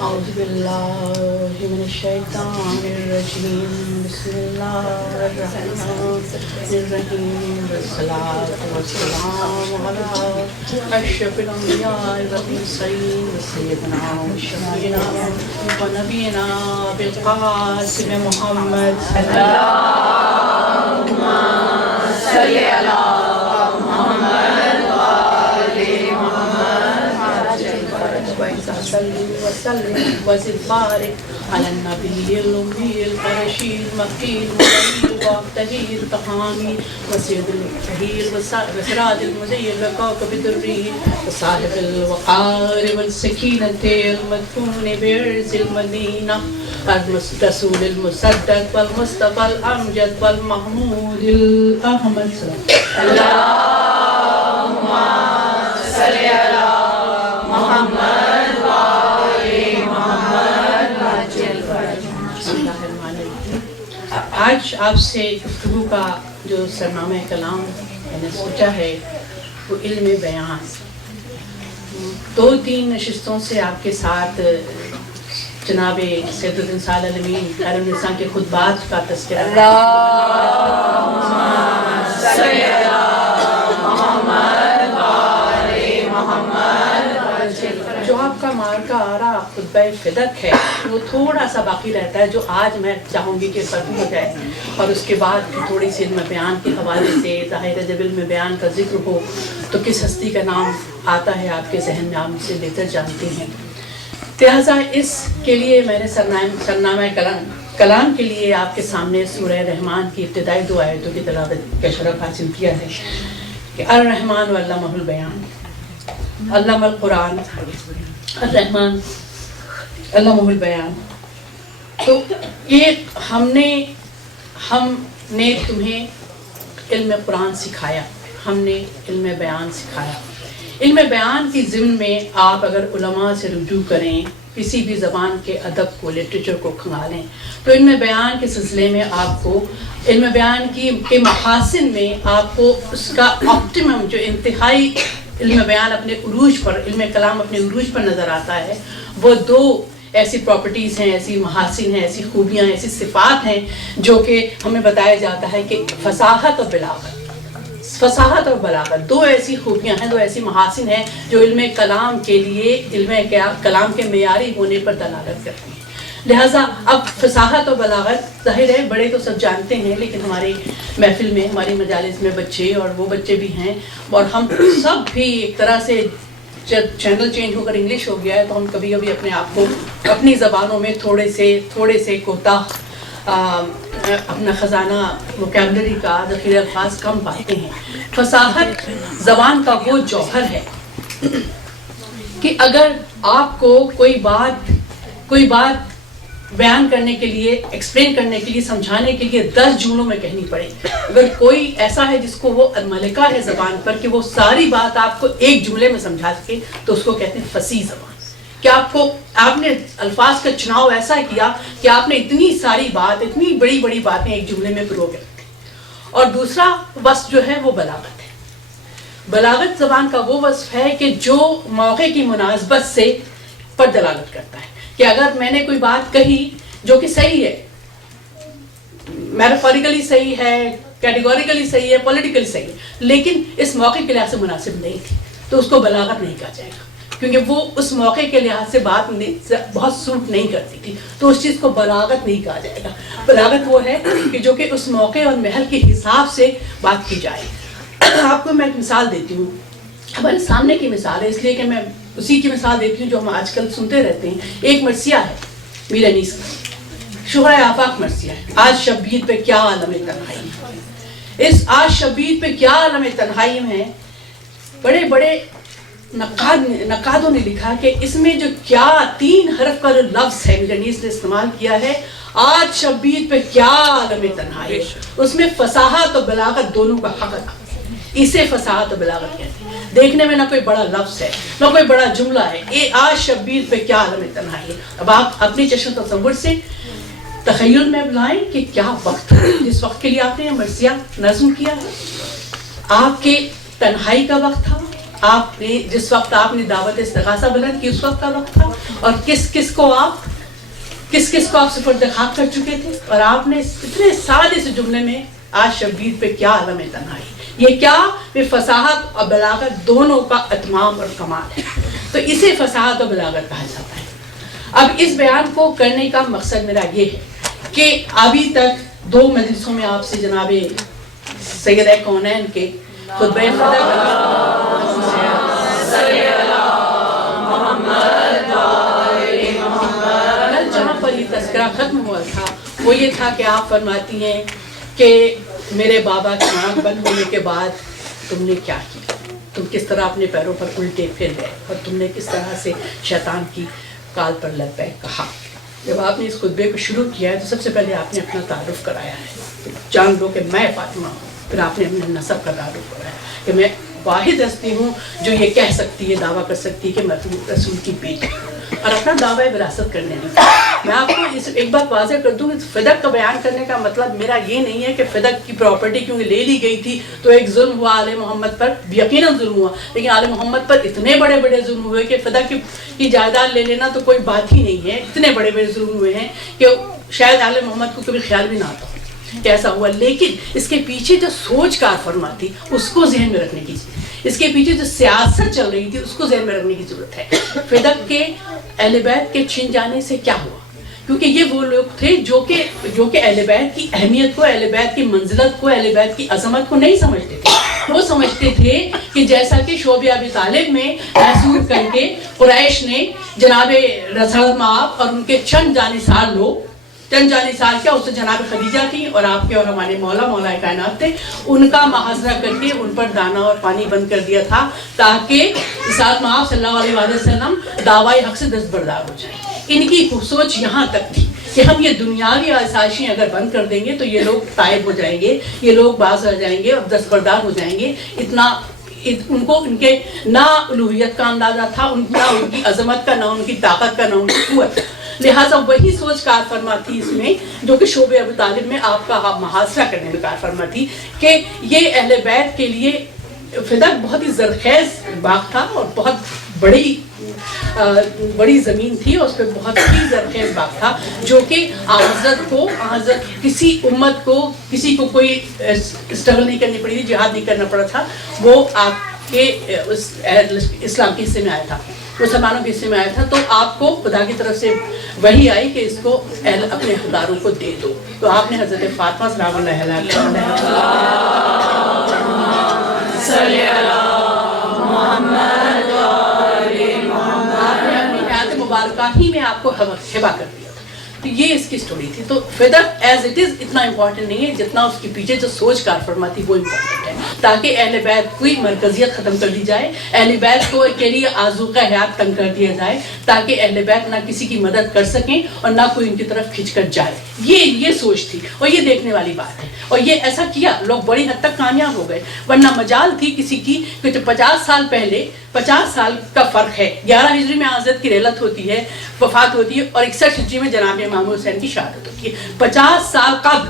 أعوذ بالله من الشيطان الرجيم بسم الله الرحمن الرحيم والصلاة والسلام على أشرف الأنبياء والمرسلين وسيدنا وشفيعنا ونبينا بالقاسم محمد اللهم صل على وسلم وزد بارك على النبي الأمي القرشي المكي المدني الوقتهي الطحامي وسيد الفهير وسراد المزير وكوكب الدري وصاحب الوقار والسكينة المدفون بعرس المدينة الرسول المصدق والمصطفى الأمجد والمحمود الأحمد اللهم صل على محمد آج آپ سے گفتگو کا جو سرنامہ کلام میں نے سوچا ہے وہ علم بیان. 2-3 نشستوں سے آپ کے ساتھ جناب سید الدین صالح الامین خیر النساء کے خطبات کا تذکرہ جو آپ کا مارکا آ رہا خطبہ فدق ہے وہ تھوڑا سا باقی رہتا ہے جو آج میں چاہوں گی کہ ختم ہو جائے اور اس کے بعد تھوڑی سی علم بیان کے حوالے سے ظاہر ہے جب علم بیان کا ذکر ہو تو کس ہستی کا نام آتا ہے آپ کے ذہن میں، آپ سے بہتر جانتے ہیں. لہٰذا اس کے لیے میں نے سرنامہ کلام کے لیے آپ کے سامنے سورہ رحمان کی ابتدائی 2 آیتوں کی تلاوت کا شرف حاصل کیا ہے کہ الرحمن علمہ البیان علم القرآن الرحمن علمہ البیان. تو یہ ہم نے تمہیں علم قرآن سکھایا، ہم نے علم بیان سکھایا. علم بیان کی ضمن میں آپ اگر علماء سے رجوع کریں، کسی بھی زبان کے ادب کو، لٹریچر کو کھنگالیں تو علم بیان کے سلسلے میں آپ کو علم بیان کے محاسن میں آپ کو اس کا آپٹیمم جو انتہائی علم بیان اپنے عروج پر، علم کلام اپنے عروج پر نظر آتا ہے، وہ 2 ایسی پراپرٹیز ہیں، ایسی محاسن ہیں، ایسی خوبیاں ہیں، ایسی صفات ہیں جو کہ ہمیں بتایا جاتا ہے کہ فصاحت اور بلاغت 2 ایسی خوبیاں ہیں، 2 ایسی محاسن ہیں جو علم کلام کے لیے، علم کلام کے معیاری ہونے پر دلالت کرتی ہیں. لہٰذا اب فصاحت اور بلاغت ظاہر ہے بڑے تو سب جانتے ہیں، لیکن ہماری محفل میں، ہماری مجالس میں بچے اور وہ بچے بھی ہیں اور ہم سب بھی ایک طرح سے جب چینل چینج ہو کر انگلش ہو گیا ہے تو ہم کبھی کبھی اپنے آپ کو اپنی زبانوں میں تھوڑے سے کوتاہ اپنا خزانہ ووکیبلری کا ذخیرہ الفاظ کم پاتے ہیں. فصاحت زبان کا وہ جوہر ہے کہ اگر آپ کو کوئی بات بیان کرنے کے لیے، ایکسپلین کرنے کے لیے، سمجھانے کے لیے 10 جملوں میں کہنی پڑے، اگر کوئی ایسا ہے جس کو وہ ملکہ ہے زبان پر کہ وہ ساری بات آپ کو ایک جملے میں سمجھا سکے تو اس کو کہتے ہیں فصیح زبان. کہ آپ نے الفاظ کا چناؤ ایسا کیا کہ آپ نے اتنی ساری بات، اتنی بڑی باتیں ایک جملے میں پرو کر دی. اور دوسرا وصف جو ہے وہ بلاغت ہے. بلاغت زبان کا وہ وصف ہے کہ جو موقع کی مناسبت سے پر دلالت کرتا ہے کہ اگر میں نے کوئی بات کہی جو کہ صحیح ہے، میٹافوریکلی صحیح ہے، کیٹیگوریکلی صحیح ہے، پولیٹیکلی صحیح ہے، لیکن اس موقع کے لحاظ سے مناسب نہیں تھی تو اس کو بلاغت نہیں کہا جائے گا، کیونکہ وہ اس موقع کے لحاظ سے بات بہت سوٹ نہیں کرتی تھی تو اس چیز کو بلاغت نہیں کہا جائے گا. بلاغت وہ ہے کہ جو کہ اس موقع اور محل کے حساب سے بات کی جائے. آپ کو میں ایک مثال دیتی ہوں، ہمارے سامنے کی مثال ہے اس لیے کہ میں اسی کی مثال دیتی ہوں جو ہم آج کل سنتے رہتے ہیں. ایک مرثیہ ہے میر انیس کا، شہرۂ آفاق مرثیہ ہے. آج شبید پہ کیا عالم تنہائی ہے، اس آج شبید پہ کیا عالم تنہائی ہے. بڑے بڑے نقادوں نے لکھا کہ اس میں جو کیا 3 حرف کا جو لفظ ہے میر انیس نے استعمال کیا ہے، آج شبید پہ کیا عالم تنہائی، اس میں فصاحت اور بلاغت دونوں کا حق ادا. اسے فصاحت و بلاغت کہتے ہیں. دیکھنے میں نہ کوئی بڑا لفظ ہے نہ کوئی بڑا جملہ ہے. یہ آج شبیر پہ کیا عالم تنہائی ہے. اب آپ اپنی چشم تصور سے تخیل میں لائیں کہ کیا وقت ہے جس وقت کے لیے آپ نے یہ مرثیہ نظم کیا ہے. آپ کے تنہائی کا وقت تھا, آپ نے جس وقت آپ نے دعوت استغاثہ بلند کی اس وقت کا وقت تھا, اور کس کس کو آپ سپرد خاک کر چکے تھے. اور آپ نے اتنے سادے سے جملے میں آج شبیر پہ کیا عالم تنہائی, یہ کیا یہ فصاحت اور بلاغت دونوں کا اتمام اور کمال ہے. تو اسے فصاحت اور بلاغت کہا جاتا ہے. اب اس بیان کو کرنے کا مقصد میرا یہ ہے کہ ابھی تک 2 مجلسوں میں آپ سے جناب سیدہ کونین کے خطبہ جہاں پر یہ تذکرہ ختم ہوا تھا وہ یہ تھا کہ آپ فرماتی ہیں کہ میرے بابا کی آنکھ بند ہونے کے بعد تم نے کیا کیا, تم کس طرح اپنے پیروں پر الٹے پھر گئے اور تم نے کس طرح سے شیطان کی کال پر لبیک کہا. جب آپ نے اس خطبے کو شروع کیا ہے تو سب سے پہلے آپ نے اپنا تعارف کرایا ہے, جان لو کہ میں فاطمہ ہوں. پھر آپ نے اپنے نسب کا تعارف کرایا کہ میں واحد ہستی ہوں جو یہ کہہ سکتی ہے, دعویٰ کر سکتی ہے کہ میں رسول کی بیٹی ہوں, اور اپنا دعویٰ وراثت کرنے لگا. میں آپ کو ایک بات واضح کر دوں کہ فدق کا بیان کرنے کا مطلب میرا یہ نہیں ہے کہ فدق کی پراپرٹی کیونکہ لے لی گئی تھی تو ایک ظلم ہوا آل محمد پر, یقیناً ظلم ہوا, لیکن آل محمد پر اتنے بڑے بڑے ظلم ہوئے کہ فدق کی جائیداد لے لینا تو کوئی بات ہی نہیں ہے. اتنے بڑے بڑے ظلم ہوئے ہیں کہ شاید آل محمد کو کبھی خیال بھی نہ آتا کیسا ہوا. لیکن اس کے پیچھے جو سوچ کار فرما تھی اس کو ذہن میں رکھنے کی, اس کے پیچھے جو سیاست چل رہی تھی اس کو ذہن میں رکھنے کی ضرورت ہے. فدق کے اہل بیت کے چھن جانے سے کیا ہوا, کیونکہ یہ وہ لوگ تھے جو کہ اہل بیت کی اہمیت کو, اہل بیت کی منزلت کو, اہل بیت کی عظمت کو نہیں سمجھتے تھے. وہ سمجھتے تھے کہ جیسا کہ شعب ابی طالب میں محسوس کر کے قریش نے جناب رسول مآب اور ان کے چند جانثار لوگ, چند جانثار کیا اس سے جناب خدیجہ تھی اور آپ کے اور ہمارے مولا کائنات تھے, ان کا محاصرہ کر کے ان پر دانا اور پانی بند کر دیا تھا تاکہ رسالت مآب صلی اللہ علیہ وسلم دعوی حق سے دستبردار ہو جائیں. ان کی سوچ یہاں تک تھی کہ ہم یہ دنیاوی آسائشیں اگر بند کر دیں گے تو یہ لوگ تائب ہو جائیں گے, یہ لوگ باز آ جائیں گے اور دستبردار ہو جائیں گے. اتنا ان کو ان کے نہ الوہیت کا اندازہ تھا, نہ ان کی عظمت کا, نہ ان کی طاقت کا, نہ ان کی قوت. لہٰذا وہی سوچ کار فرما تھی اس میں جو کہ شعب ابی طالب میں آپ کا محاصرہ کرنے میں کار فرما تھی کہ یہ اہل بیت کے لیے فدق بہت ہی زرخیز باغ تھا اور بہت بڑی زمین تھی, اور اس پہ بہت ہی زرخیز باغ تھا جو کہ حضرت کسی امت کو, کسی کو کوئی اسٹرگل نہیں کرنی پڑی تھی, جہاد نہیں کرنا پڑا تھا. وہ آپ کے اسلام کے حصے میں آیا تھا, مسلمانوں کے حصے میں آیا تھا. تو آپ کو خدا کی طرف سے وہی آئی کہ اس کو اپنے حقداروں کو دے دو. تو آپ نے حضرت فاطمہ سلام اللہ مبارکہ ہی میں آپ کو ہبا کر دیا. تو یہ اس کی سٹوری تھی. تو فدق ایز اٹ از اتنا امپورٹنٹ نہیں ہے جتنا اس کے پیچھے جو سوچ کار فرما تھی وہ امپورٹنٹ ہے, تاکہ اہل بیت کی مرکزیت ختم کر دی جائے, اہل بیت کو کے لیے آذوقہ حیات تنگ کر دیا جائے, تاکہ اہل بیت نہ کسی کی مدد کر سکیں اور نہ کوئی ان کی طرف کھنچ کر جائے. یہ سوچ تھی اور یہ دیکھنے والی بات ہے, اور یہ ایسا کیا لوگ بڑی حد تک کامیاب ہو گئے. ورنہ مجال تھی کسی کی کہ 50 سال پہلے 50 سال کا فرق ہے, 11 ہجری میں حضرت کی رحلت ہوتی ہے, وفات ہوتی ہے, اور 61 ہجری میں جناب امام حسین کی شہادت ہوتی ہے. 50 سال قبل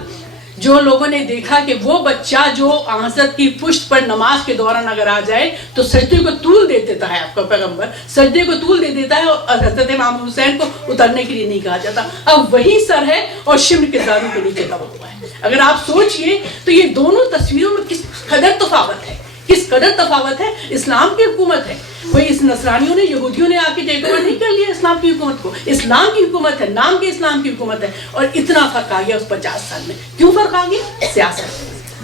جو لوگوں نے دیکھا کہ وہ بچہ جو حضرت کی پشت پر نماز کے دوران اگر آ جائے تو سجدے کو طول دے دیتا ہے, آپ کا پیغمبر سجدے کو طول دے دیتا ہے, اور حضرت امام حسین کو اترنے کے لیے نہیں کہا جاتا. اب وہی سر ہے اور شمر کے داروں کے نیچے دبا ہوا ہے. اگر آپ سوچئے تو یہ دونوں تصویروں میں کس قدر تفاوت ہے, کس قدر تفاوت ہے. اسلام کی حکومت ہے, کوئی اس نصرانیوں نے, یہودیوں نے آ کے ٹیک اوور نہیں کر لیا اسلام کی حکومت کو. اسلام کی حکومت ہے, نام کے اسلام کی حکومت ہے, اور اتنا فرق آ گیا اس 50 سال میں. کیوں فرق آ گیا؟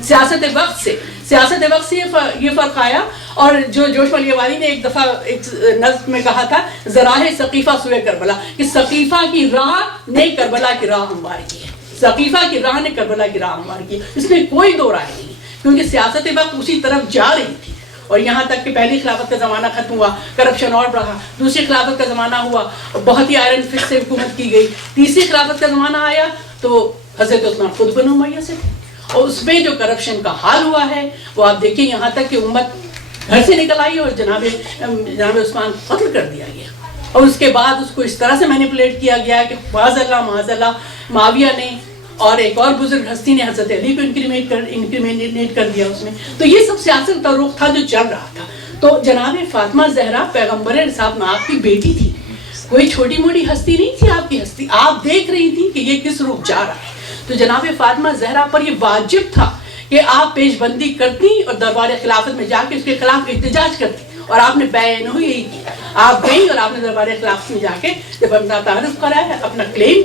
سیاست وقت سے یہ فرق آیا. اور جو جوش علی والی نے ایک دفعہ ایک نظم میں کہا تھا, زراہ ثقیفہ سوئے کربلا, کہ ثقیفہ کی راہ نے کربلا کی راہ ہموار کی ہے. ثقیفہ کی راہ نے کربلا کی راہ ہموار کی ہے. اس میں کوئی دو رائے نہیں, کیونکہ سیاست وقت اسی طرف جا رہی تھی. اور یہاں تک کہ پہلی خلافت کا زمانہ ختم ہوا, کرپشن اور بڑھا. دوسری خلافت کا زمانہ ہوا, بہت ہی آئرن فسٹ سے حکومت کی گئی. تیسری خلافت کا زمانہ آیا تو حضرت عثمان خود بنو امیہ سے تھے, اور اس میں جو کرپشن کا حال ہوا ہے وہ آپ دیکھیں، یہاں تک کہ امت گھر سے نکل آئی اور جناب عثمان قتل کر دیا گیا، اور اس کے بعد اس کو اس طرح سے مینیپولیٹ کیا گیا کہ معاذ اللہ معاویہ نے اور ایک اور بزرگ ہستی نے حضرت علی کو انکریمنیٹ کر دیا اس میں. تو یہ سب سیاست کا رخ تھا جو چل رہا تھا. تو جناب فاطمہ زہرا پیغمبر انصاف میں آپ کی بیٹی تھی، کوئی چھوٹی موٹی ہستی نہیں تھی آپ کی ہستی. آپ دیکھ رہی تھی کہ یہ کس رخ جا رہا ہے. تو جناب فاطمہ زہرا پر یہ واجب تھا کہ آپ پیش بندی کرتی اور دربار خلافت میں جا کے اس کے خلاف احتجاج کرتی، اور آپ نے بیان ہوئی یہی کیا. آپ گئی اور آپ نے دربار خلافت میں جا کے جب اپنا تعارف کرایا، اپنا کلیم،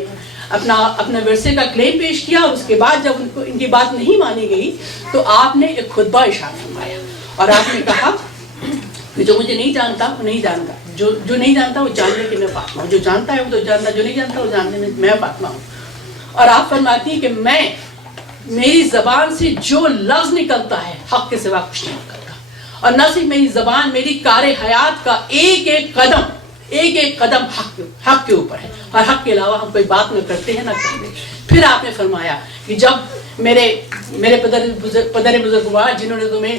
اپنا ورثے کا کلیم پیش کیا، اور اس کے بعد جب ان کی بات نہیں مانی گئی تو آپ نے ایک خطبہ ارشاد فرمایا اور آپ نے کہا کہ جو مجھے نہیں جانتا وہ نہیں جانتا، جو نہیں جانتا وہ جاننے کہ میں فاطمہ ہوں، جو جانتا ہے وہ تو جانتا، جو نہیں جانتا وہ جاننے میں فاطمہ ہوں. اور آپ فرماتی ہیں کہ میری زبان سے جو لفظ نکلتا ہے حق کے سوا کچھ نہیں نکلتا، اور نہ صرف میری زبان، میری کار حیات کا ایک ایک قدم حق کے اوپر ہے، اور حق کے علاوہ ہم کوئی بات نہ کرتے ہیں نہ کرتے. پھر آپ نے فرمایا کہ جب میرے پدر بزرگوار جنہوں نے تمہیں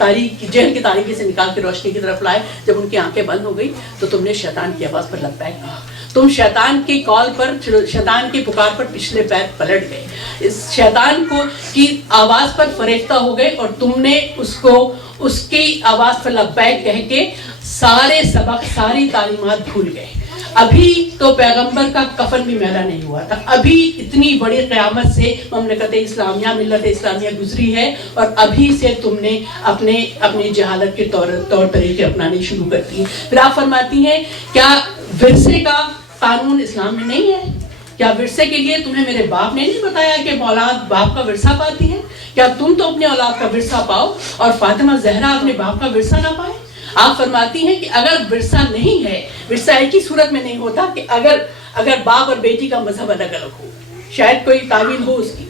جہل کی تاریکی سے نکال کے روشنی کی طرف لائے، جب ان کی آنکھیں بند ہو گئی تو تم نے شیطان کی آواز پر لبیک کہا. تم شیطان کی کال پر، شیطان کی پکار پر پچھلے پیر پلٹ گئے، اس شیطان کی آواز پر فریفتہ ہو گئے، اور تم نے اس کی آواز پر لبیک کہہ کے سارے سبق، ساری تعلیمات بھول گئے. ابھی تو پیغمبر کا کفن بھی میلا نہیں ہوا تھا، ابھی اتنی بڑی قیامت سے مملکت اسلامیہ، ملت اسلامیہ گزری ہے، اور ابھی سے تم نے اپنی جہالت کے طور طریقے اپنانے شروع کر دیے. پھر آپ فرماتی ہیں کیا ورثے کا قانون اسلام میں نہیں ہے؟ کیا ورثے کے لیے تمہیں میرے باپ نے نہیں بتایا کہ اولاد باپ کا ورثہ پاتی ہے؟ کیا تم تو اپنے اولاد کا ورثہ پاؤ اور فاطمہ زہرا اپنے باپ کا ورثہ نہ پائے؟ آپ فرماتی ہیں کہ اگر ورثہ نہیں ہے، ورثہ ایک ہی صورت میں نہیں ہوتا کہ اگر باپ اور بیٹی کا مذہب الگ الگ ہو، شاید کوئی تعویل ہو اس کی،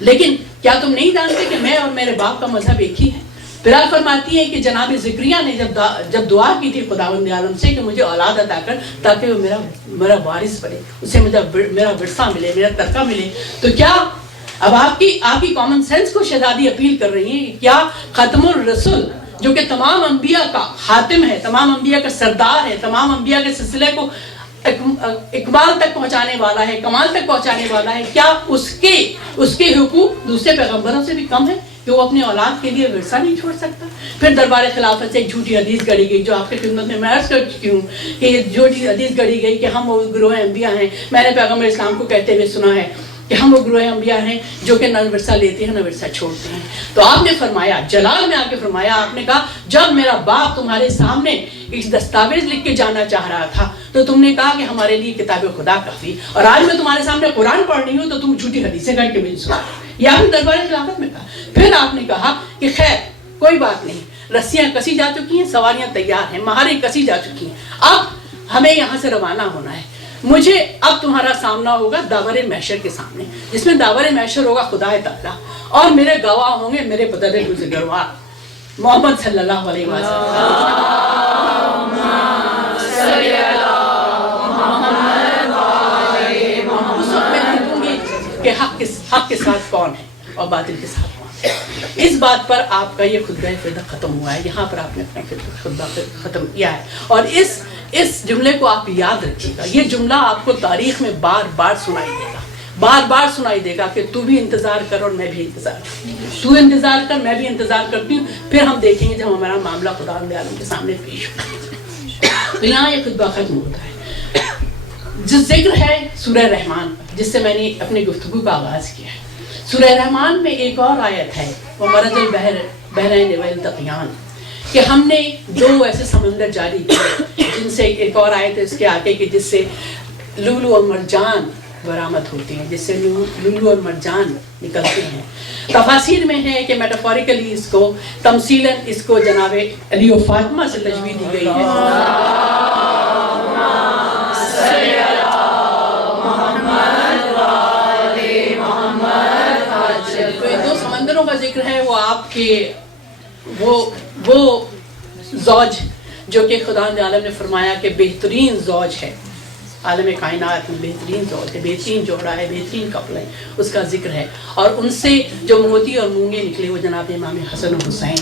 لیکن کیا تم نہیں جانتے کہ میں اور میرے باپ کا مذہب ایک ہی ہے؟ پھر آپ فرماتی ہیں کہ جناب زکریا نے جب دعا کی تھی خداوند عالم سے کہ مجھے اولاد عطا کر تاکہ وہ میرا وارث بنے، اسے میرا ورثہ ملے، میرا ترکہ ملے، تو کیا اب آپ کی کامن سینس کو شہزادی اپیل کر رہی ہیں کہ کیا ختم الرسل جو کہ تمام انبیاء کا خاتم ہے، تمام انبیاء کا سردار ہے، تمام انبیاء کے سلسلے کو اکمال تک پہنچانے والا ہے، کمال تک پہنچانے والا ہے، کیا اس کے حقوق دوسرے پیغمبروں سے بھی کم ہے کہ وہ اپنے اولاد کے لیے ورثہ نہیں چھوڑ سکتا؟ پھر دربار خلافت سے ایک جھوٹی حدیث گڑی گئی جو آپ کی خدمت میں عرض کر چکی ہوں کہ یہ جھوٹی حدیث گڑی گئی کہ ہم وہ گروہ انبیاء ہیں. میں نے پیغمبر اسلام کو کہتے ہوئے سنا ہے کہ ہم وہ گروہ انبیاء ہیں جو کہ نہ ورثہ لیتے ہیں نہ ورثہ چھوڑتے ہیں. تو آپ نے فرمایا، جلال میں آ کے فرمایا، آپ نے کہا جب میرا باپ تمہارے سامنے ایک دستاویز لکھ کے جانا چاہ رہا تھا تو تم نے کہا کہ ہمارے لیے کتاب خدا کافی، اور آج میں تمہارے سامنے قرآن پڑھ رہی ہوں تو تم جھوٹی حدیثیں کر کے مجھے سنا. یہ آپ نے دربار خلافت میں کہا. پھر آپ نے کہا کہ خیر کوئی بات نہیں، رسیاں کسی جا چکی ہیں، سواریاں تیار ہیں، مہاریں کسی جا چکی ہیں، اب ہمیں یہاں سے روانہ ہونا ہے. مجھے اب تمہارا سامنا ہوگا داور محشر کے سامنے، جس میں داور محشر ہوگا خدا تعالیٰ، اور میرے گواہ ہوں گے میرے پدر بزرگوار محمد صلی اللہ علیہ وسلم. اس وقت میں دیکھوں گی کہ حق کے ساتھ کون ہے اور باطل کے ساتھ کون ہے. اس بات پر آپ کا یہ خطبہ فدہ ختم ہوا ہے، یہاں پر آپ نے اپنا خطبہ ختم کیا ہے. اور اس جملے کو آپ یاد رکھیے گا، یہ جملہ آپ کو تاریخ میں بار بار سنائی دے گا، بار بار سنائی دے گا کہ تو بھی انتظار کر اور میں بھی انتظار کرتی ہوں، تو انتظار کر میں بھی انتظار کرتی ہوں. پھر ہم دیکھیں گے جب ہمارا معاملہ خدا عالم کے سامنے پیش ہو. تو یہاں یہ خطبہ ختم ہوتا ہے. جو ذکر ہے سورہ رحمان جس سے میں نے اپنی گفتگو کا آغاز کیا ہے، سورہ رحمان میں ایک اور آیت ہے وہ مرج البحرین والتقیان، کہ ہم نے دو ایسے سمندر جاری کیے جن سے ایک اور آیت ہے اس کے آگے کہ جس سے لولو اور مرجان برآمد ہوتے ہیں، جس سے لولو اور مرجان نکلتے ہیں. تفاسیر میں ہے کہ میٹافوریکلی اس کو تمثیلاً اس کو جناب علی و فاطمہ سے تشبیہ دی گئی ہے. دو سمندروں کا ذکر ہے، وہ آپ کے وہ زوج جو کہ خدا عالم نے فرمایا کہ بہترین زوج ہے، عالم کائنات میں بہترین زوج ہے، بہترین جوڑا ہے، بہترین کپل ہے، اس کا ذکر ہے. اور ان سے جو موتی اور مونگے نکلے وہ جناب امام حسن و حسین.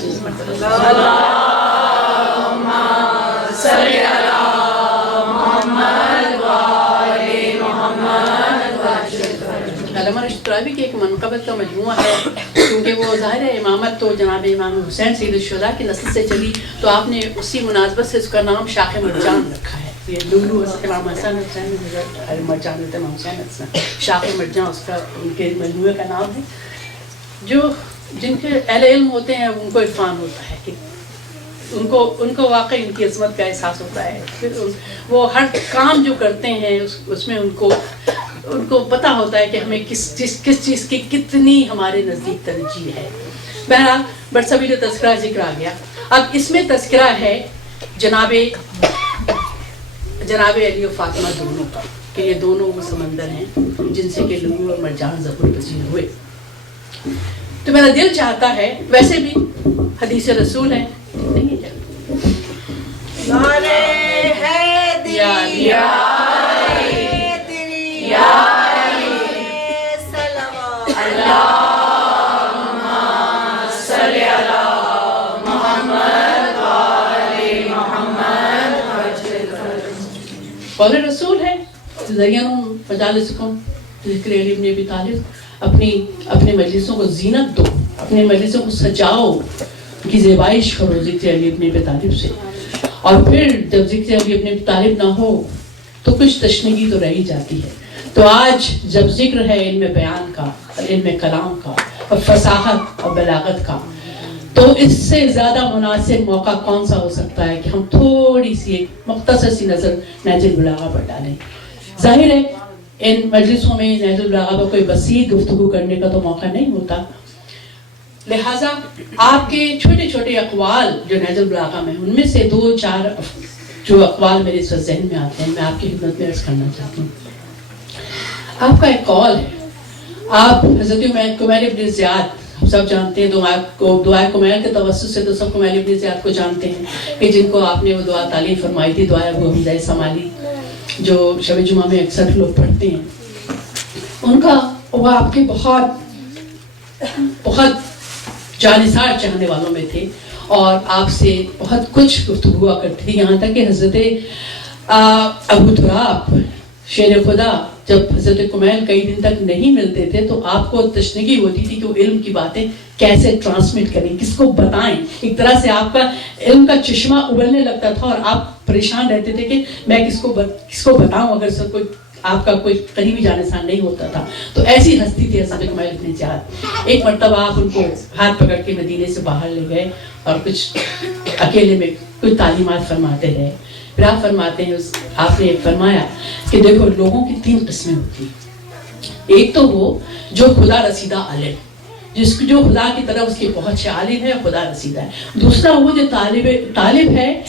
علامہ رشید ترابی کی ایک منقبت کا مجموعہ ہے، کیونکہ وہ ظاہر ہے امامت تو جناب امام حسین سید الشہداء کی نسل سے چلی، تو آپ نے اسی مناسبت سے اس کا نام شاخ مرجان رکھا ہے. یہ لولو امام حسن حسین مرجان ہوتا ہے، امام حسین حسن، شاخ مرجان اس کا ان کے مجموعے کا نام ہے. جو جن کے اہل علم ہوتے ہیں ان کو عرفان ہوتا ہے کہ ان کو واقعی ان کی عظمت کا احساس ہوتا ہے. پھر وہ ہر کام جو کرتے ہیں اس میں ان کو پتہ ہوتا ہے کہ ہمیں کس چیز کی کتنی ہمارے نزدیک ترجیح ہے. بہرحال برصغیر تذکرہ ذکر آ گیا. اب اس میں تذکرہ ہے جناب علی و فاطمہ دونوں کا، کہ یہ دونوں وہ سمندر ہیں جن سے کہ لولو اور مرجان ظفر پذیر ہوئے. تو میرا دل چاہتا ہے، ویسے بھی حدیث رسول ہے، نہیں ہے قول رسول ہے. زینوا مجالسکم ذکر علی ابن ابی طالب. اپنے مجلسوں کو زینت دو، اپنے مجلسوں کو سجاؤ، ان کی زیبائش کرو ذکر علی ابن ابی طالب سے. اور پھر جب ذکر علی ابن ابی طالب نہ ہو تو کچھ تشنگی تو رہ ہی جاتی ہے. تو آج جب ذکر ہے علم بیان کا، علم کلام کا، اور فصاحت اور بلاغت کا، تو اس سے زیادہ مناسب موقع کون سا ہو سکتا ہے کہ ہم تھوڑی سی ایک مختصر سی نظر نہج البلاغہ پر ڈالیں. ظاہر ہے ان مجلسوں میں نہج البلاغہ پر کوئی وسیع گفتگو کرنے کا تو موقع نہیں ہوتا، لہٰذا آپ کے چھوٹے چھوٹے اقوال جو نہج البلاغہ میں، ان میں سے 2-4 جو اقوال میرے اس وقت ذہن میں آتے ہیں میں آپ کی خدمت میں عرض کرنا چاہتی ہوں. آپ کا ایک قول ہے، آپ حضرت کمیل ابن زیاد سب جانتے ہیں، دعائے کمیل کے توسط سے تو سب کمیل ابن زیاد کو جانتے ہیں، کہ جن کو آپ نے وہ دعا تعلیم فرمائی تھی، دعائے ابو حمزہ سمالی، جو شب جمعہ میں اکثر لوگ پڑھتے ہیں. ان کا وہ آپ کے بہت جانثار چاہنے والوں میں تھے اور آپ سے بہت کچھ گفتگو ہوا کرتی تھی. یہاں تک کہ حضرت ابو تراب شیر خدا جب حضرت کمیل کئی دن تک نہیں ملتے تھے تو آپ کو تشنگی ہوتی تھی کہ وہ علم کی باتیں کیسے ٹرانسمٹ کریں، کس کو بتائیں. ایک طرح سے آپ کا علم کا چشمہ ابلنے لگتا تھا اور آپ پریشان رہتے تھے کہ میں کس کو بتاؤں اگر سب کوئی آپ کا کوئی قریبی جانشین نہیں ہوتا تھا. تو ایسی ہستی تھی حضرت کمیل ابن زیاد. ایک مرتبہ آپ ان کو ہاتھ پکڑ کے مدینے سے باہر لے گئے اور کچھ اکیلے میں کچھ تعلیمات فرماتے رہے. پھر آپ فرماتے ہیں، آپ نے فرمایا کہ دیکھو لوگوں کی 3 قسمیں ہوتی ہیں. ایک تو وہ جو خدا رسیدہ عالم، جو خدا کی طرف اس کی پہنچ عالم ہے، خدا رسیدہ ہے. دوسرا وہ جو طالب ہے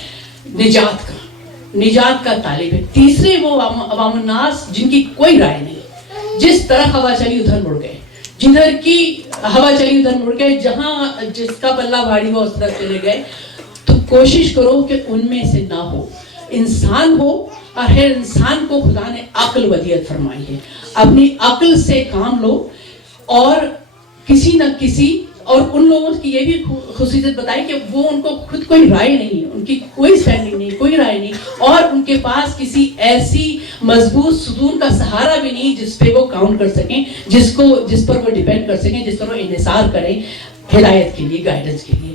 نجات کا طالب ہے. تیسرے وہ عوام الناس جن کی کوئی رائے نہیں، جس طرح ہوا چلی ادھر مڑ گئے، جدھر کی ہوا چلی ادھر مڑ گئے، جہاں جس کا پلہ بھاری ہوا اس طرف چلے گئے. تو کوشش کرو کہ ان میں سے نہ ہو، انسان ہو. اور ہر انسان کو خدا نے عقل ودیعت فرمائی ہے، اپنی عقل سے کام لو. اور کسی نہ کسی، اور ان لوگوں کی یہ بھی خصوصیت بتائی کہ وہ ان کو خود کوئی رائے نہیں، ان کی کوئی اسٹینڈنگ نہیں، کوئی رائے نہیں، اور ان کے پاس کسی ایسی مضبوط ستون کا سہارا بھی نہیں جس پہ وہ کاؤنٹ کر سکیں، جس پر وہ ڈیپینڈ کر سکیں، جس پر وہ انحصار کریں ہدایت کے لیے، گائیڈنس کے لیے.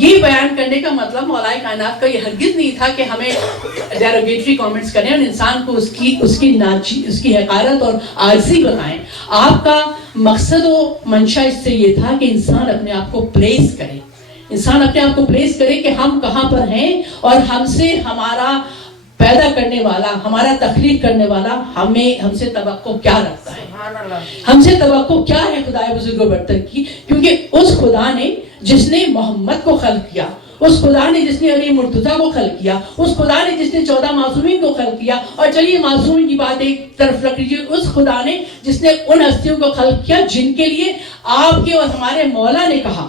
یہ بیان کرنے کا مطلب مولا کائنات کا یہ ہرگز نہیں تھا کہ ہمیں ڈیروگیٹری کامنٹس کریں اور انسان کو اس کی حقارت اور عاجزی بتائیں. آپ کا مقصد و منشا اس سے یہ تھا کہ انسان اپنے آپ کو پلیس کرے کہ ہم کہاں پر ہیں اور ہم سے ہمارا پیدا کرنے والا، ہمارا تخلیق کرنے والا ہم سے توقع کیا رکھتا ہے، ہم سے توقع کیا ہے خدا بزرگ و برتر کی. کیونکہ اس خدا نے جس نے محمد کو خلق کیا، اس خدا نے جس نے علی مرتضیٰ کو خلق کیا، اس خدا نے جس نے 14 معصومین کو خلق کیا، اور چلیے معصومین کی بات ایک طرف رکھ لیجیے، اس خدا نے جس نے ان ہستیوں کو خلق کیا جن کے لیے آپ کے اور ہمارے مولا نے کہا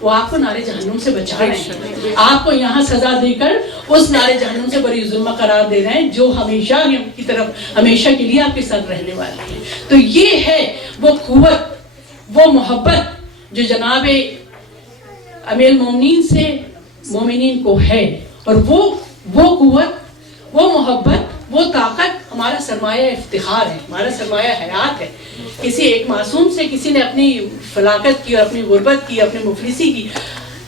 وہ آپ کو نارے جہنم سے بچا رہے ہیں، آپ کو یہاں سزا دے کر اس نارے جہنم سے بڑی ظلم قرار دے رہے ہیں جو ہمیشہ کی طرف ہمیشہ کے لیے آپ کے ساتھ رہنے والے ہیں۔ تو یہ ہے وہ قوت، وہ محبت جو جناب امیر المومنین سے مومنین کو ہے، اور وہ قوت، وہ محبت، وہ طاقت ہمارا سرمایہ افتخار ہے، ہمارا سرمایہ حیات ہے۔ کسی ایک معصوم سے کسی نے اپنی فلاکت کی اور اپنی غربت کی، اپنی مفلسی کی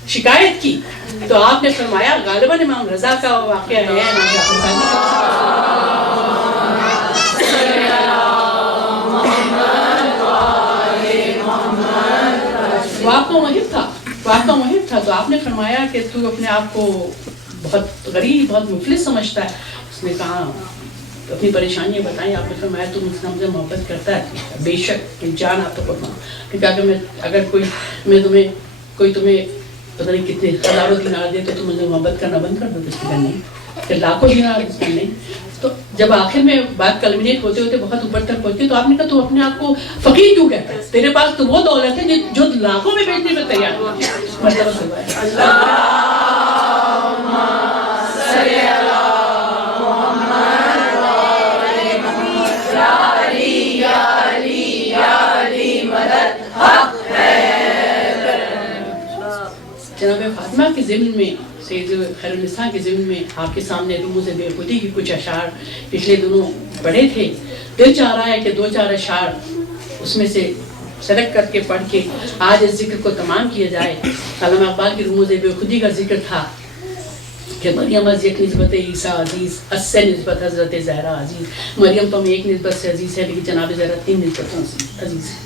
شکایت کی، تو آپ نے فرمایا غالباً امام رضا کا واقعہ ہے، واقعہ مہم تھا، تو آپ نے فرمایا کہ تو اپنے آپ کو بہت غریب، بہت مفلس سمجھتا ہے۔ اس نے کہا اپنی پریشانیاں بتائیں، آپ نے فرمایا تو مجھ سے محبت کرتا ہے؟ بے شک جان آپ تو قربان، کیونکہ اگر کوئی تمہیں پتہ نہیں کتنے ہزاروں دینار دے تو تم مجھے محبت کرنا بند کر دو؟ اس کی نہیں کہ لاکھوں دینار اس کی نہیں۔ تو جب آخر میں بات کلمنیٹ ہوتے ہوتے بہت اوپر تک پہنچتی، تو آپ نے کہا تو اپنے آپ کو فقیر کیوں کہتا ہے؟ تیرے پاس تو وہ دولت ہے جو لاکھوں میں بیچنے میں تیار ہو۔ مطلب جناب فاطمہ کے ضمن میں، سید خیر النساء کے ضمن میں آپ کے سامنے رموز بے خودی کی کچھ اشعار پچھلے دنوں پڑھے تھے۔ دل چاہ رہا ہے کہ 2-4 اشعار اس میں سے سلیکٹ کر کے پڑھ کے آج اس ذکر کو تمام کیا جائے۔ علامہ اقبال کی رموز بے خودی کا ذکر تھا کہ مریم از یک نسبت عیسیٰ عزیز، اس سے نسبت حضرت زہرا عزیز۔ مریم تو ہم ایک نسبت سے عزیز ہے، لیکن جناب زہرا 3 نسبتوں سے عزیز ہے۔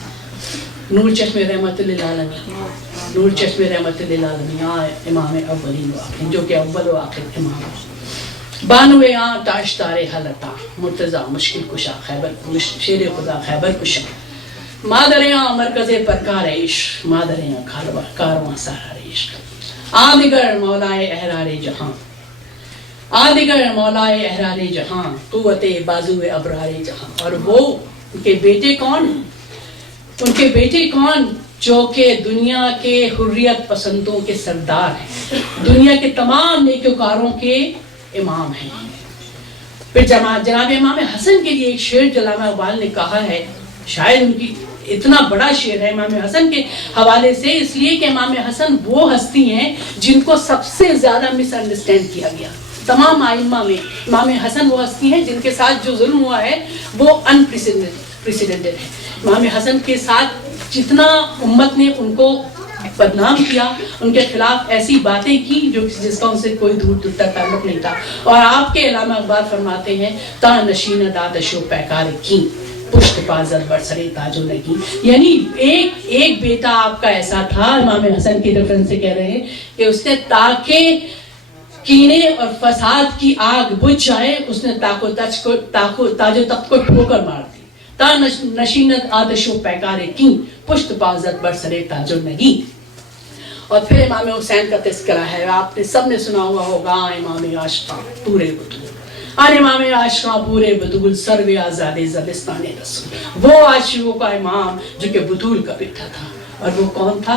نور چشم رحمت للعالمین، نور چشم رحمت للعالمین، امام اولین و آخرین، جو کہ اول و آخر امام ہے۔ بانوے آن تاش تارے حلتا، مرتضیٰ مشکل کشا، خیبر شیر خدا خیبر کشا، مادریاں مرکز پرکار عشق، مادریاں کارواں سارا عشق، آدگر مولائے احرار جہاں، آدگر مولائے احرار جہاں، قوت بازو ابرار جہاں۔ اور وہ ان کے بیٹے کون؟ ان کے بیٹے کون؟ جو کہ دنیا کے حریت پسندوں کے سردار ہیں، دنیا کے تمام نیکوکاروں کے امام ہیں۔ پھر جناب امام حسن کے لیے ایک شعر جو علامہ اقبال نے کہا ہے، شاید ان کی اتنا بڑا شعر ہے امام حسن کے حوالے سے، اس لیے کہ امام حسن وہ ہستی ہیں جن کو سب سے زیادہ مس انڈرسٹینڈ کیا گیا تمام ائمہ میں۔ امام حسن وہ ہستی ہیں جن کے ساتھ جو ظلم ہوا ہے وہ انپریسیڈنٹڈ ہے۔ امام حسن کے ساتھ جتنا امت نے ان کو بدنام کیا، ان کے خلاف ایسی باتیں کی جس کا ان سے کوئی دور دور تک تعلق نہیں تھا۔ اور آپ کے علامہ اقبال فرماتے ہیں تا نشین دادشو پیکار کی، پشت پازر برسرے تاجو لگی۔ یعنی ایک بیٹا آپ کا ایسا تھا، امام حسن کی ریفرنس سے کہہ رہے ہیں کہ اس نے تاکہ کینے اور فساد کی آگ بجھ جائے، اس نے تاج و تخت کو ٹھوکر مار دی۔ تا نشینت آتش و پیکار کی، پشت پازت برسرے تاج و نگی۔ اور پھر امام حسین کا تذکرہ ہے، آپ نے سب نے سنا ہوا ہوگا، امام عاشقاں پورے بطول، امام عاشقاں پورے بطول، سرو آزاد زبستان رسول۔ وہ عاشقوں کا امام جو کہ بطول کا بیٹا تھا، اور وہ کون تھا؟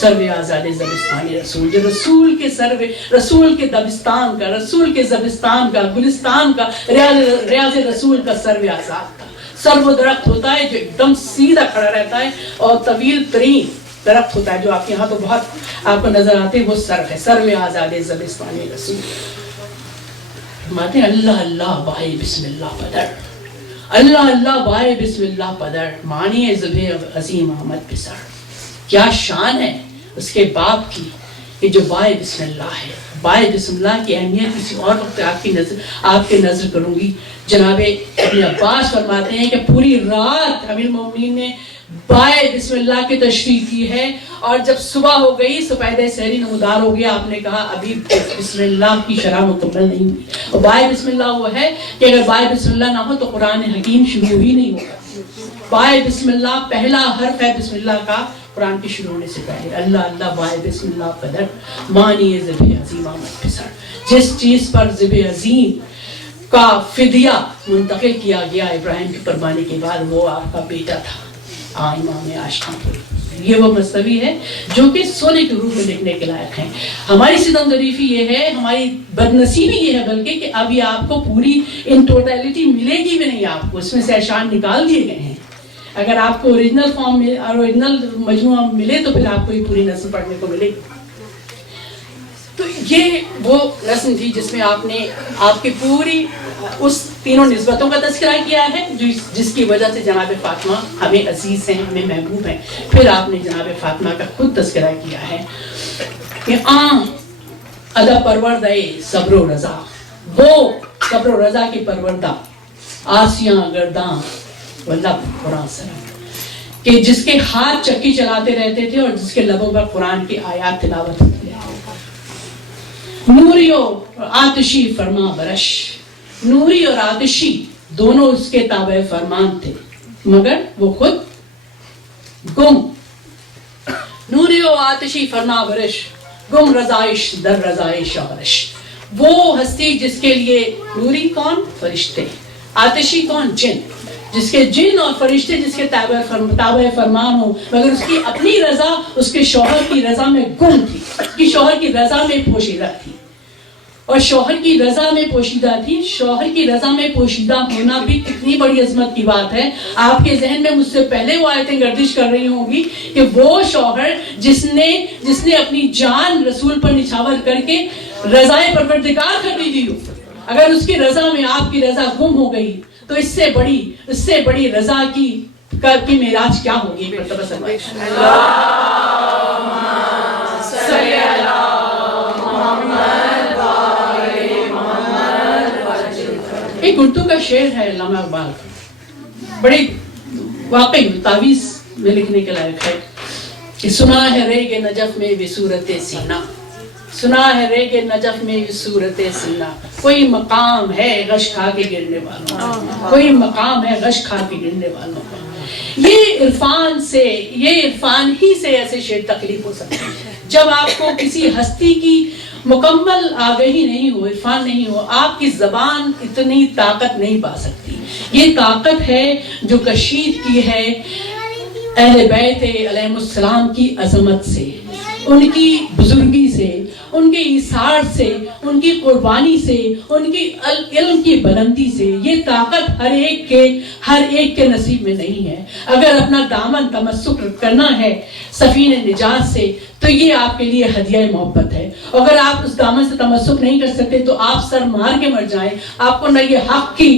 سرو آزاد زبستان رسول، جو رسول کے دبستان کا، رسول کے زبستان کا، گلستان کا، ریاض رسول کا سرو آزاد تھا۔ سر وہ درخت ہوتا ہے جو ایک دم سیدھا کھڑا رہتا ہے اور طویل ترین درخت ہوتا ہے، جو آپ کے یہاں تو بہت آپ کو نظر آتے ہیں، وہ سر ہے، سر میں آزاد زبستان رسول۔ فرماتے ہیں اللہ اللہ بائے بسم اللہ پدر، اللہ اللہ بائے بسم اللہ پدر، مانی ذبح عظیم احمد پسر۔ کیا شان ہے اس کے باپ کی کہ جو بائے بسم اللہ ہے۔ بائے بسم اللہ کی اہمیت کسی اور وقت آپ کے نظر کروں گی۔ جناب ابن عباس فرماتے ہیں کہ پوری رات امیر المومنین نے بائے بسم اللہ کی تشریح کی ہے، اور جب صبح ہو گئی، سپیدہ سحری نمودار ہو گیا، آپ نے کہا ابھی بسم اللہ کی شرح مکمل نہیں ہوئی۔ اور بائے بسم اللہ وہ ہے کہ اگر بائے بسم اللہ نہ ہو تو قرآن حکیم شروع ہی نہیں ہوگا۔ بائے بسم اللہ پہلا حرف ہے بسم اللہ کا قرآن کی شروع ہونے سے پہلے۔ اللہ اللہ بائے بسم اللہ قدر، مانی ذبح عظیم آمد پسر۔ جس چیز پر ذبح عظیم کا فدیہ منتقل کیا گیا ابراہیم کی قربانی کے بعد، وہ آپ کا بیٹا تھا، امام عاشقاں پوری۔ یہ وہ مصنوی ہے جو کہ سونے کے روپ میں لکھنے کے لائق ہیں. ہماری ستم ظریفی یہ ہے, ہماری بدنصیبی یہ ہے بلکہ کہ ابھی آپ کو پوری ان ٹوٹیلٹی ملے گی بھی نہیں, آپ کو اس میں سے اشعار نکال دیے گئے ہیں. اگر آپ کو اوریجنل فارم میں اوریجنل مجموعہ ملے تو پھر آپ کو یہ پوری نظم پڑھنے کو ملے گی. تو یہ وہ رسم تھی جس میں آپ نے آپ کی پوری اس تینوں نسبتوں کا تذکرہ کیا ہے جس کی وجہ سے جناب فاطمہ ہمیں عزیز ہیں, ہمیں محبوب ہیں. پھر آپ نے جناب فاطمہ کا خود تذکرہ کیا ہے کہ ادب پروردہ صبر و رضا, وہ صبر و رضا کی پروردہ آسیاں گرداں لب قرآن سلام, کہ جس کے ہاتھ چکی چلاتے رہتے تھے اور جس کے لبوں پر قرآن کی آیات تلاوت ہوتی ہے. نوری اور آتشی فرما برش, نوری اور آتشی دونوں اس کے تابع فرمان تھے مگر وہ خود گم. نوری و آتشی فرما برش, گم رضائش در رضائش آرش. وہ ہستی جس کے لیے نوری کون؟ فرشتے. آتشی کون؟ جن. جس کے جن اور فرشتے جس کے تابع فرمان ہو مگر اس کی اپنی رضا اس کے شوہر کی رضا میں گم تھی, اس کی شوہر کی رضا میں پوشیدہ تھی. اور شوہر کی رضا میں پوشیدہ تھی. شوہر کی رضا میں پوشیدہ ہونا بھی کتنی بڑی عظمت کی بات ہے. آپ کے ذہن میں مجھ سے پہلے وہ آیتیں گردش کر رہی ہوں گی کہ وہ شوہر جس نے اپنی جان رسول پر نچھاور کر کے رضائے پروردگار خرید دی ہو, اگر اس کی رضا میں آپ کی رضا گم ہو گئی تو اس سے بڑی رضا کی معراج کیا ہوگی. ایک اردو کا شعر ہے علامہ اقبال کا, بڑے واقعی تعویذ میں لکھنے کے لائق ہے کہ سنا ہے ریگ نجف میں بھی صورت سینہ, سنا ہے ریگ نجف میں بھی صورت سینہ. کوئی مقام ہے غش کھا کے گرنے والوں, کوئی مقام ہے غش کھا کے گرنے والوں کا. یہ عرفان ہی سے ایسے شعر تخلیق ہو سکتے ہیں جب آپ کو کسی ہستی کی مکمل آگہی نہیں ہو, عرفان نہیں ہو. آپ کی زبان اتنی طاقت نہیں پا سکتی. یہ طاقت ہے جو کشید کی ہے اہل بیت علیہ السلام کی عظمت سے, ان کی بزرگی سے, ان کے ایثار سے, ان کی قربانی سے, ان کی علم کی بلندی سے. یہ طاقت ہر ایک کے نصیب میں نہیں ہے. اگر اپنا دامن تمسک کرنا ہے سفین نجات سے تو یہ آپ کے لیے ہدیہ محبت ہے. اگر آپ اس دامن سے تمسک نہیں کر سکتے تو آپ سر مار کے مر جائیں, آپ کو نہ یہ حق کی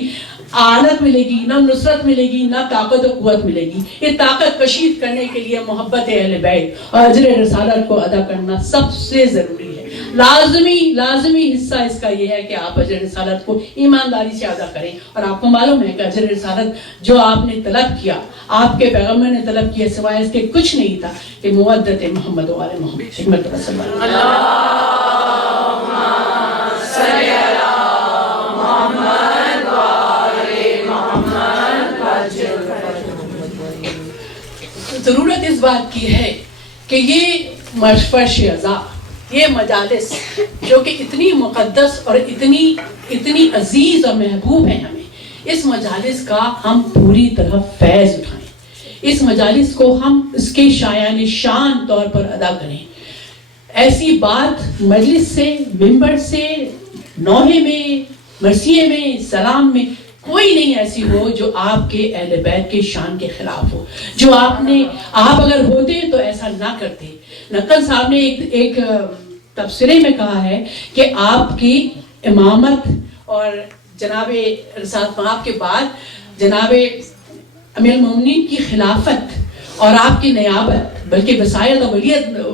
آلت ملے گی, نہ نصرت ملے گی, نہ طاقت و قوت ملے گی. یہ طاقت کشید کرنے کے لیے محبت اہل بیت اور اجر رسالت کو ادا کرنا سب سے ضروری ہے. لازمی حصہ اس کا یہ ہے کہ آپ اجر رسالت کو ایمانداری سے ادا کریں. اور آپ کو معلوم ہے کہ اجر رسالت جو آپ نے طلب کیا, آپ کے پیغمبر نے طلب کیا, سوائے اس کے کچھ نہیں تھا کہ مودت محمد و آل محمد. حکمت رسول اللہ ضرورت اس بات کی ہے کہ یہ فرش ازا, یہ مجالس جو کہ اتنی مقدس اور اتنی عزیز اور محبوب ہیں ہمیں, اس مجالس کا ہم پوری طرح فیض اٹھائیں. اس مجالس کو ہم اس کے شایان شان طور پر ادا کریں. ایسی بات مجلس سے, ممبر سے, نوحے میں, مرثیے میں, سلام میں کوئی نہیں ایسی ہو جو آپ کے اہل بیت کے شان کے خلاف ہو, جو آپ اگر ہوتے تو ایسا نہ کرتے. نقل صاحب نے ایک تبصرے میں کہا ہے کہ آپ کی امامت اور جناب رسالت مآب کے بعد جناب امیر المومنین کی خلافت اور آپ کی نیابت, بلکہ وصایت اور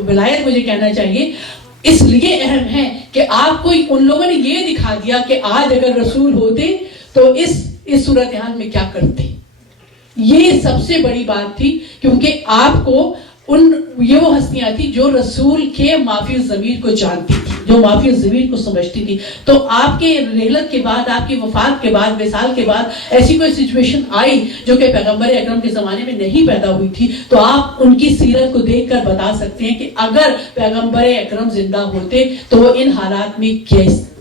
ولایت مجھے کہنا چاہیے, اس لیے اہم ہے کہ آپ کو ان لوگوں نے یہ دکھا دیا کہ آج اگر رسول ہوتے تو اس صورتحال میں کیا کرتے. یہ سب سے بڑی بات تھی کیونکہ آپ کو یہ وہ ہستیاں تھی جو رسول کے معافی الضمیر کو جانتی تھی, جو معافی الضمیر کو سمجھتی تھی. تو آپ کے رحلت کے بعد, آپ کی وفات کے بعد, وصال کے بعد ایسی کوئی سچویشن آئی جو کہ پیغمبر اکرم کے زمانے میں نہیں پیدا ہوئی تھی, تو آپ ان کی سیرت کو دیکھ کر بتا سکتے ہیں کہ اگر پیغمبر اکرم زندہ ہوتے تو وہ ان حالات میں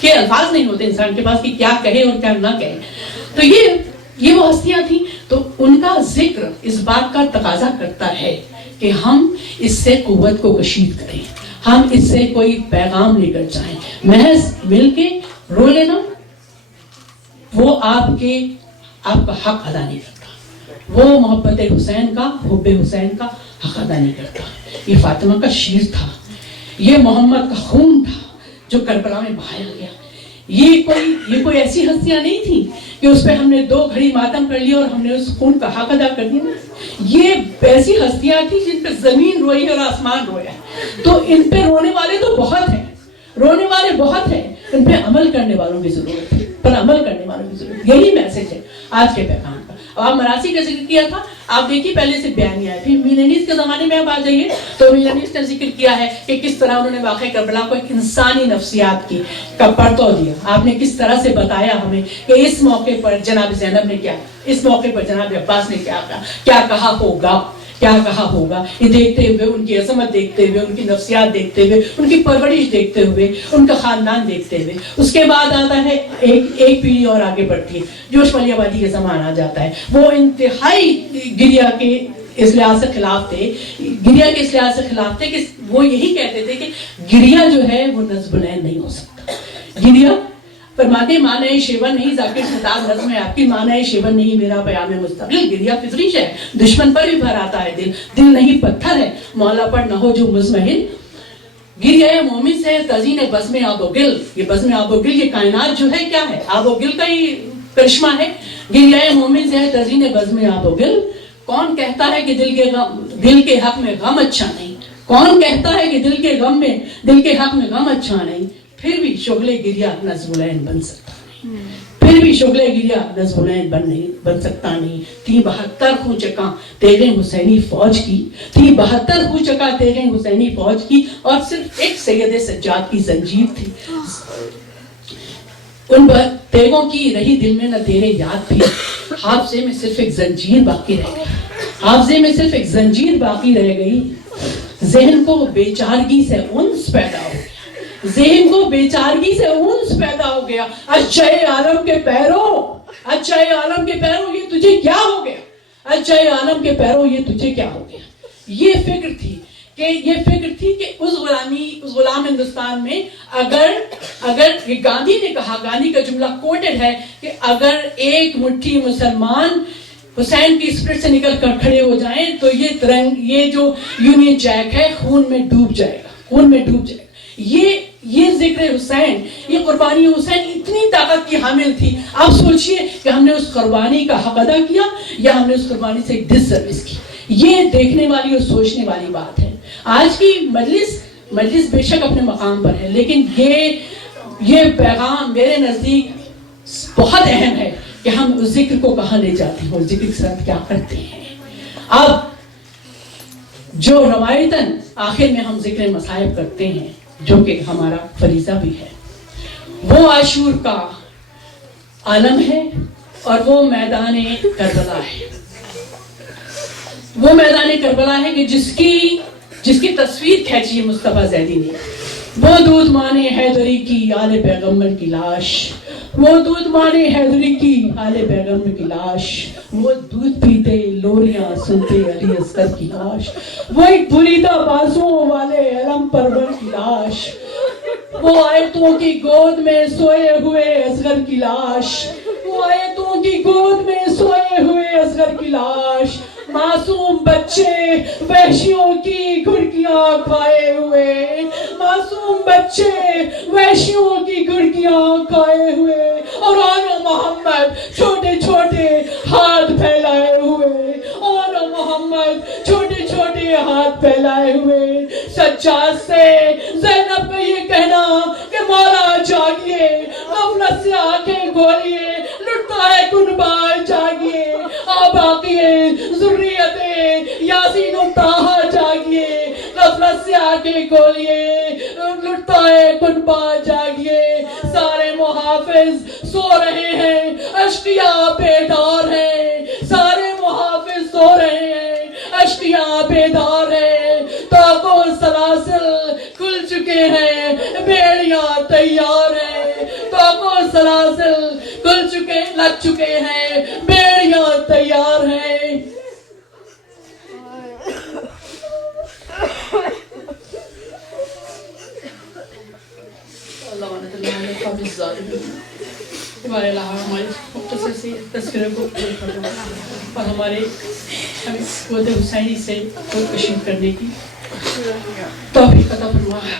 کہ الفاظ نہیں ہوتے انسان کے پاس کہ کیا کہے اور کیا نہ کہے. تو یہ وہ ہستیاں تھیں. تو ان کا ذکر اس بات کا تقاضا کرتا ہے کہ ہم اس سے قوت کو کشید کریں, ہم اس سے کوئی پیغام لے کر جائیں. محض مل کے رو لینا وہ آپ کا حق ادا نہیں کرتا, وہ محبت حسین کا, حب حسین کا حق ادا نہیں کرتا. یہ فاطمہ کا شیر تھا, یہ محمد کا خون تھا جو کربلا میں بہایا گیا. یہ کوئی ایسی ہستیاں نہیں تھیں کہ اس پہ ہم نے 2 گھڑی ماتم کر لیا اور ہم نے اس خون کا حق ادا کر دیا. یہ ایسی ہستیاں تھیں جن پہ زمین روئی اور آسمان رویا. تو ان پہ رونے والے تو بہت ہیں, رونے والے بہت ہیں, ان پہ عمل کرنے والوں کی ضرورت ہے, پر عمل کرنے والوں کی ضرورت. یہی میسج ہے آج کے پیغام کا. اب آپ مراسی کا ذکر کیا تھا, آپ دیکھیے پہلے سے بیانیہ ہے. پھر میلانیز کے زمانے میں آپ آ جائیے تو میلانیز نے ذکر کیا ہے کہ کس طرح انہوں نے واقعہ کربلا کو ایک انسانی نفسیات کا پرتو دیا. آپ نے کس طرح سے بتایا ہمیں کہ اس موقع پر جناب زینب نے کیا, اس موقع پر جناب عباس نے کیا کہا ہوگا, کیا کہا ہوگا. یہ دیکھتے ہوئے, ان کی عظمت دیکھتے ہوئے, ان کی نفسیات دیکھتے ہوئے, ان کی پرورش دیکھتے ہوئے, ان کا خاندان دیکھتے ہوئے, اس کے بعد آتا ہے ایک پیڑھی اور آگے بڑھتی ہے, جوش ولی آبادی کا زمانہ آ جاتا ہے. وہ انتہائی گریا کے اس لحاظ سے خلاف تھے, گریا کے اس لحاظ سے خلاف تھے کہ وہ یہی کہتے تھے کہ گریا جو ہے وہ نظم العین نہیں ہو سکتا. گریا فرماتے معنی شیون نہیں, ذاکر خطاب نظم ہے آپ کی, معنی شیون نہیں میرا پیام مستقل. گریا فطری ہے, دشمن پر بھی بھر آتا ہے دل نہیں پتھر ہے, مولا پر نہ ہو جو مزمحل. گریا مومن سے تزین بزم آب و گل. یہ بزم آب و گل, یہ کائنات جو ہے کیا ہے, آب و گل کا ہی کرشمہ ہے. گریا مومن سے تزین بزم آب و گل. کون کہتا ہے کہ دل کے حق میں غم اچھا نہیں, کون کہتا ہے کہ دل کے حق میں غم اچھا نہیں. پھر بھی شغل گریا نظم العین بن سکتا نہیں, پھر بھی شغل گریا نظم العین بن سکتا نہیں. 72 خوں چکاں تیغیں حسینی فوج کی, 72 خوں چکاں تیغیں حسینی فوج کی, اور صرف ایک سید سجاد کی زنجیر تھی. ان تیغوں کی رہی دل میں نہ تیرے یاد تھی. حافظے میں صرف ایک زنجیر باقی رہ گئی, حافظے میں صرف ایک زنجیر باقی رہ گئی. ذہن کو بیچارگی سے انس پیدا ہو, ذہن کو بیچارگی سے انس پیدا ہو گیا. اچھائے عالم کے پیرو, اچھائے عالم کے پیرو یہ تجھے کیا ہو گیا, اچھائے عالم کے پیرو یہ تجھے کیا ہو گیا. یہ فکر تھی کہ اس غلام ہندوستان میں اگر یہ گاندھی نے کہا, گاندھی کا جملہ کوٹڈ ہے کہ اگر ایک مٹھی مسلمان حسین کی اسپرٹ سے نکل کر کھڑے ہو جائیں تو یہ جو یونین جیک ہے خون میں ڈوب جائے گا, خون میں ڈوب جائے گا. یہ ذکر حسین, یہ قربانی حسین اتنی طاقت کی حامل تھی. آپ سوچئے کہ ہم نے اس قربانی کا حق ادا کیا یا ہم نے اس قربانی سے ڈس سروس کی. یہ دیکھنے والی اور سوچنے والی بات ہے. آج کی مجلس بے شک اپنے مقام پر ہے, لیکن یہ پیغام میرے نزدیک بہت اہم ہے کہ ہم اس ذکر کو کہاں لے جاتے ہیں اور ذکر کے ساتھ کیا کرتے ہیں. اب جو روایتاً آخر میں ہم ذکر مصائب کرتے ہیں جو کہ ہمارا فریضہ بھی ہے, وہ عاشور کا عالم ہے اور وہ میدان کربلا ہے. وہ میدان کربلا ہے کہ جس کی تصویر کھینچی ہے مصطفیٰ زیدی نے. وہ دودھ مانے حیدری کی آل پیغمبر کی لاش, وہ دودھ مانے حیدری کی آل پیغمبر کی لاش, وہ دودھ پیتے لوریاں سنتے علی اصغر کی لاش, وہ ایک بریدہ بازوں والے علم پرور کی لاش, وہ آیتوں کی گود میں سوئے ہوئے اصغر کی لاش, وہ آیتوں کی گود میں سوئے ہوئے اصغر کی لاش. معصوم بچے وحشیوں کی گھڑکیاں کھائے ہوئے, معصوم بچے وحشیوں کی گھڑکیاں کھائے ہوئے, اور آنو محمد چھوٹے چھوٹے ہاتھ پھیلائے ہوئے, آنو محمد چھوٹے چھوٹے ہاتھ پھیلائے ہوئے. سجاد سے زینب کا یہ کہنا کہ مولا جاگیے, غفلت سے آنکھیں کھولیے, لٹتا ہے کنبہ جاگیے, باقی ذریت یاسین و طٰہٰ جاگیے, غفلت سے آنکھیں کھولیے, لٹتا ہے کنبہ جاگیے. سارے محافظ سو رہے ہیں, اشقیاء بیدار ہیں, سارے محافظ سو رہے ہیں, اشقیاء بیدار ہیں. طاق و سلاسل کھل چکے ہیں, بیڑیاں تیار ہیں, سلاسل کھل چکے لگ چکے ہیں، بیڑیاں تیار ہیں. اللہ عنہ اللہ علیہ قابل ظالمین. ہمارے اللہ ہمارے مختصر سے تذکرے کو پورا کر دو اور ہمارے قوت حسینی سے خود کشی کرنے کی توفیق عطا فرما.